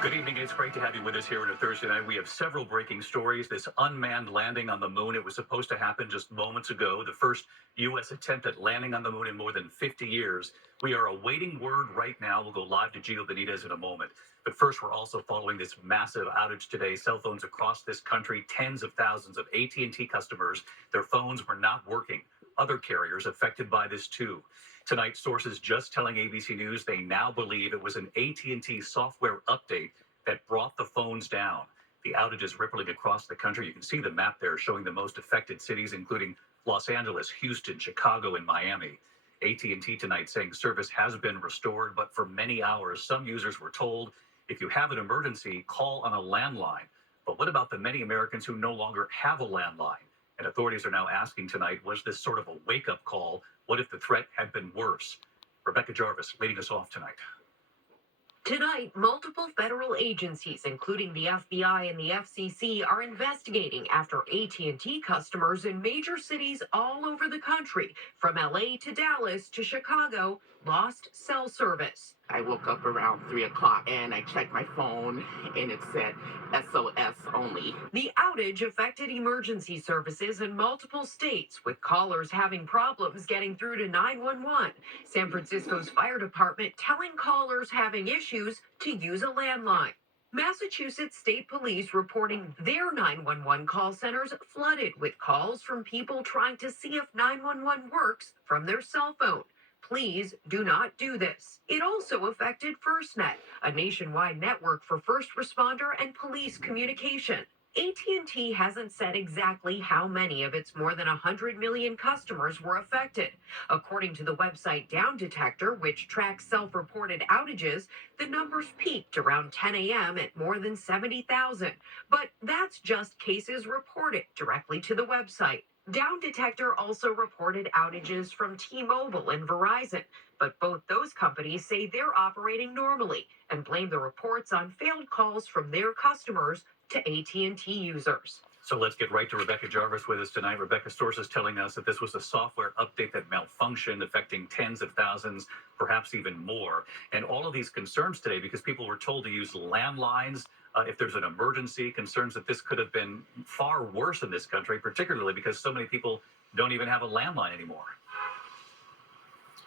Good evening. It's great to have you with us here on a Thursday night. We have several breaking stories. This unmanned landing on the moon, it was supposed to happen just moments ago. The first U.S. attempt at landing on the moon in more than 50 years. We are awaiting word right now. We'll go live to Gio Benitez in a moment. But first, we're also following this massive outage today. Cell phones across this country, tens of thousands of AT&t customers, their phones were not working. Other carriers affected by this too. Tonight, sources just telling ABC News they now believe it was an AT&T software update that brought the phones down. The outage is rippling across the country. You can see the map there showing the most affected cities, including Los Angeles, Houston, Chicago, and Miami. AT&T tonight saying service has been restored, but for many hours, some users were told, if you have an emergency, call on a landline. But what about the many Americans who no longer have a landline? And authorities are now asking tonight, was this sort of a wake-up call? What if the threat had been worse? Rebecca Jarvis leading us off tonight. Tonight, multiple federal agencies, including the FBI and the FCC, are investigating after AT&T customers in major cities all over the country, from LA to Dallas to Chicago, lost cell service. I woke up around 3 o'clock and I checked my phone and it said SOS only. The outage affected emergency services in multiple states, with callers having problems getting through to 911. San Francisco's fire department telling callers having issues to use a landline. Massachusetts State Police reporting their 911 call centers flooded with calls from people trying to see if 911 works from their cell phone. Please do not do this. It also affected FirstNet, a nationwide network for first responder and police communication. AT&T hasn't said exactly how many of its more than 100 million customers were affected. According to the website Down Detector, which tracks self-reported outages, the numbers peaked around 10 a.m. at more than 70,000. But that's just cases reported directly to the website. Down Detector also reported outages from T-Mobile and Verizon, but both those companies say they're operating normally and blame the reports on failed calls from their customers to AT&T users. So let's get right to Rebecca Jarvis with us tonight. Rebecca, sources telling us that this was a software update that malfunctioned, affecting tens of thousands, perhaps even more. And all of these concerns today, because people were told to use landlines if there's an emergency, concerns that this could have been far worse in this country, particularly because so many people don't even have a landline anymore.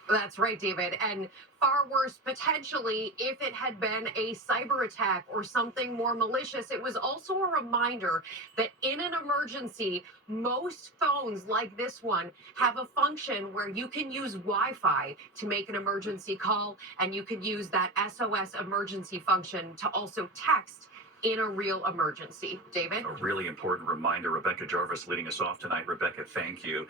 That's right, David. And far worse, potentially, if it had been a cyber attack or something more malicious. It was also a reminder that in an emergency, most phones like this one have a function where you can use Wi-Fi to make an emergency call, and you could use that SOS emergency function to also text in a real emergency. David? A really important reminder. Rebecca Jarvis leading us off tonight. Rebecca, thank you.